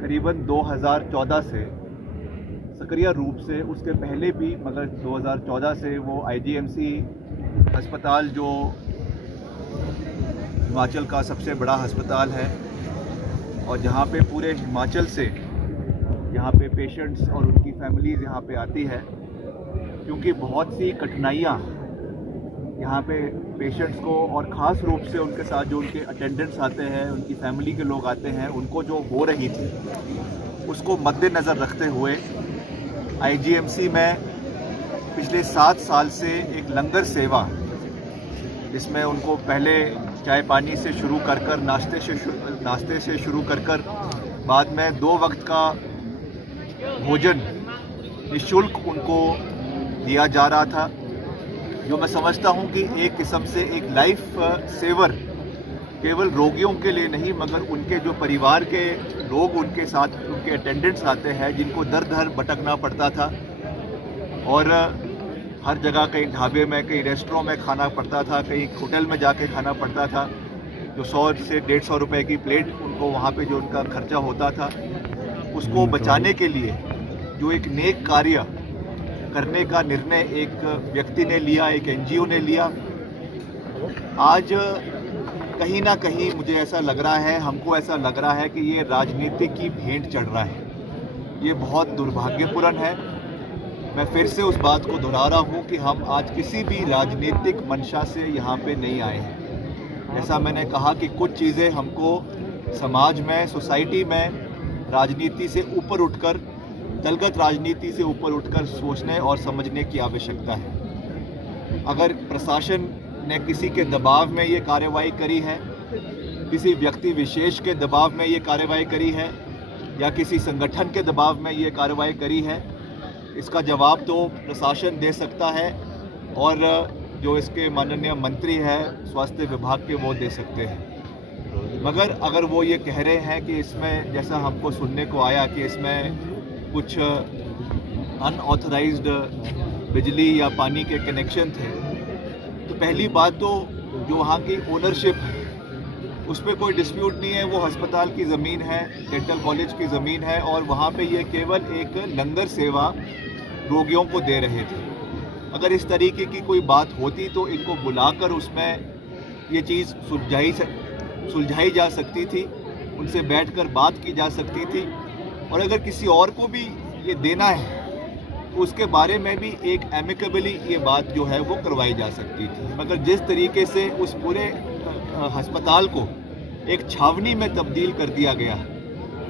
करीबन 2014 से सक्रिय रूप से, उसके पहले भी, मगर 2014 से वो आईजीएमसी अस्पताल जो हिमाचल का सबसे बड़ा अस्पताल है और जहाँ पे पूरे हिमाचल से यहाँ पे पेशेंट्स और उनकी फैमिलीज़ यहाँ पे आती है, क्योंकि बहुत सी कठिनाइयाँ यहाँ पे पेशेंट्स को और ख़ास रूप से उनके साथ जो उनके अटेंडेंट्स आते हैं, उनकी फैमिली के लोग आते हैं, उनको जो हो रही थी उसको मद्देनज़र रखते हुए आईजीएमसी में पिछले 7 साल से एक लंगर सेवा, जिसमें उनको पहले चाय पानी से शुरू कर नाश्ते से शुरू कर बाद में 2 वक्त का भोजन निःशुल्क उनको दिया जा रहा था, जो मैं समझता हूं कि एक किस्म से एक लाइफ सेवर केवल रोगियों के लिए नहीं, मगर उनके जो परिवार के लोग उनके साथ, उनके अटेंडेंट्स आते हैं, जिनको दर दर भटकना पड़ता था और हर जगह, कहीं ढाबे में, कहीं रेस्टोरेंट में खाना पड़ता था, कहीं होटल में जाके खाना पड़ता था, जो 100 से 150 रुपए की प्लेट उनको वहाँ पे जो उनका खर्चा होता था, उसको बचाने के लिए जो एक नेक कार्य करने का निर्णय एक व्यक्ति ने लिया, एक एनजीओ ने लिया, आज कहीं ना कहीं मुझे ऐसा लग रहा है, हमको ऐसा लग रहा है कि ये राजनीति की भेंट चढ़ रहा है। ये बहुत दुर्भाग्यपूर्ण है। मैं फिर से उस बात को दोहरा रहा हूँ कि हम आज किसी भी राजनीतिक मंशा से यहाँ पे नहीं आए हैं। जैसा मैंने कहा कि कुछ चीज़ें हमको समाज में, सोसाइटी में राजनीति से ऊपर उठकर, दलगत राजनीति से ऊपर उठकर सोचने और समझने की आवश्यकता है। अगर प्रशासन ने किसी के दबाव में ये कार्रवाई करी है, किसी व्यक्ति विशेष के दबाव में ये कार्रवाई करी है, या किसी संगठन के दबाव में ये कार्रवाई करी है, इसका जवाब तो प्रशासन दे सकता है और जो इसके माननीय मंत्री हैं स्वास्थ्य विभाग के, वो दे सकते हैं। मगर अगर वो ये कह रहे हैं कि इसमें, जैसा हमको सुनने को आया कि इसमें कुछ अनऑथराइज्ड बिजली या पानी के कनेक्शन थे, तो पहली बात तो जो वहाँ की ओनरशिप है उस पर कोई डिस्प्यूट नहीं है। वो अस्पताल की ज़मीन है, डेंटल कॉलेज की ज़मीन है और वहाँ पे ये केवल एक लंगर सेवा रोगियों को दे रहे थे। अगर इस तरीके की कोई बात होती तो इनको बुलाकर उसमें ये चीज़ सुलझाई जा सकती थी, उनसे बैठकर बात की जा सकती थी, और अगर किसी और को भी ये देना है तो उसके बारे में भी एक एमिकेबली ये बात जो है वो करवाई जा सकती थी। मगर जिस तरीके से उस पूरे अस्पताल को एक छावनी में तब्दील कर दिया गया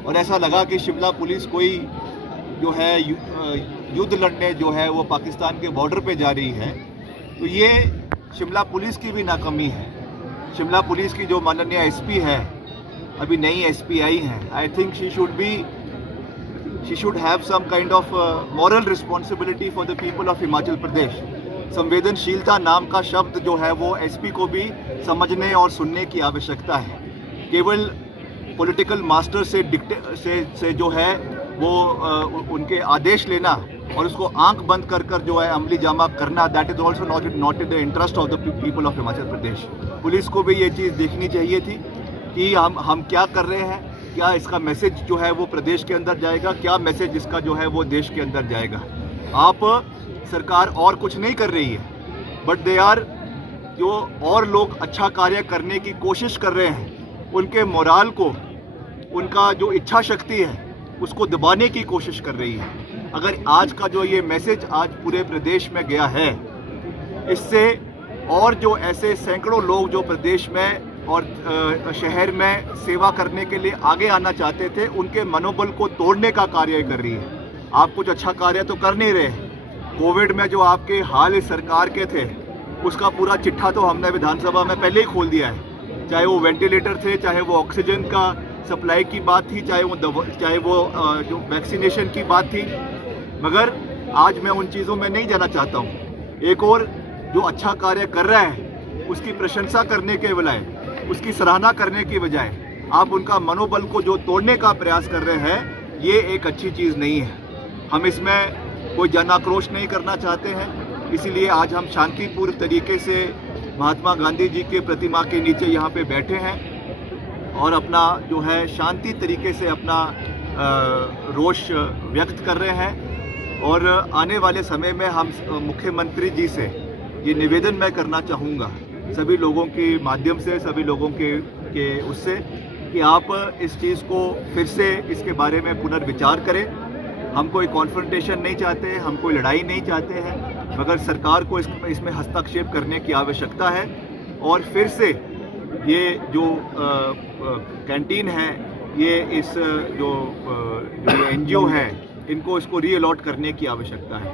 और ऐसा लगा कि शिमला पुलिस कोई जो है युद्ध लड़ने जो है वो पाकिस्तान के बॉर्डर पे जा रही है, तो ये शिमला पुलिस की भी नाकामी है। शिमला पुलिस की जो माननीय एसपी है, अभी नई एसपी आई हैं, I think she should have some kind of moral responsibility for the people of Himachal Pradesh. संवेदनशीलता नाम का शब्द जो है वो एसपी को भी समझने और सुनने की आवश्यकता है। केवल पॉलिटिकल मास्टर से जो है वो उनके आदेश लेना और उसको आंख बंद कर जो है अमली जामा करना, that is also not in the interest of the people of Himachal Pradesh. Police को भी ये चीज़ देखनी चाहिए थी कि हम क्या कर रहे हैं, क्या इसका मैसेज जो है वो प्रदेश के अंदर जाएगा, क्या मैसेज इसका जो है वो देश के अंदर जाएगा। आप सरकार और कुछ नहीं कर रही है, बट दे आर, जो और लोग अच्छा कार्य करने की कोशिश कर रहे हैं, उनके मोराल को, उनका जो इच्छा शक्ति है उसको दबाने की कोशिश कर रही है। अगर आज का जो ये मैसेज आज पूरे प्रदेश में गया है, इससे और जो ऐसे सैकड़ों लोग जो प्रदेश में और शहर में सेवा करने के लिए आगे आना चाहते थे, उनके मनोबल को तोड़ने का कार्य कर रही है। आप कुछ अच्छा कार्य तो कर नहीं रहे। कोविड में जो आपके हाल इस सरकार के थे, उसका पूरा चिट्ठा तो हमने विधानसभा में पहले ही खोल दिया है। चाहे वो वेंटिलेटर थे, चाहे वो ऑक्सीजन का सप्लाई की बात थी, चाहे वो जो वैक्सीनेशन की बात थी, मगर आज मैं उन चीज़ों में नहीं जाना चाहता हूँ। एक और जो अच्छा कार्य कर रहा है उसकी प्रशंसा करने के बजाय, उसकी सराहना करने की बजाय आप उनका मनोबल को जो तोड़ने का प्रयास कर रहे हैं, ये एक अच्छी चीज़ नहीं है। हम इसमें कोई जन आक्रोश नहीं करना चाहते हैं, इसीलिए आज हम शांतिपूर्ण तरीके से महात्मा गांधी जी के प्रतिमा के नीचे यहाँ पे बैठे हैं और अपना जो है शांति तरीके से अपना रोष व्यक्त कर रहे हैं और आने वाले समय में हम मुख्यमंत्री जी से ये निवेदन मैं करना चाहूँगा सभी लोगों के माध्यम से, सभी लोगों के उससे, कि आप इस चीज़ को फिर से इसके बारे में पुनर्विचार करें। हम कोई कॉन्फ्रंटेशन नहीं चाहते, हम कोई लड़ाई नहीं चाहते हैं, मगर सरकार को इसमें हस्तक्षेप करने की आवश्यकता है और फिर से ये जो कैंटीन है, ये इस जो NGO है, इनको इसको रीअलॉट करने की आवश्यकता है।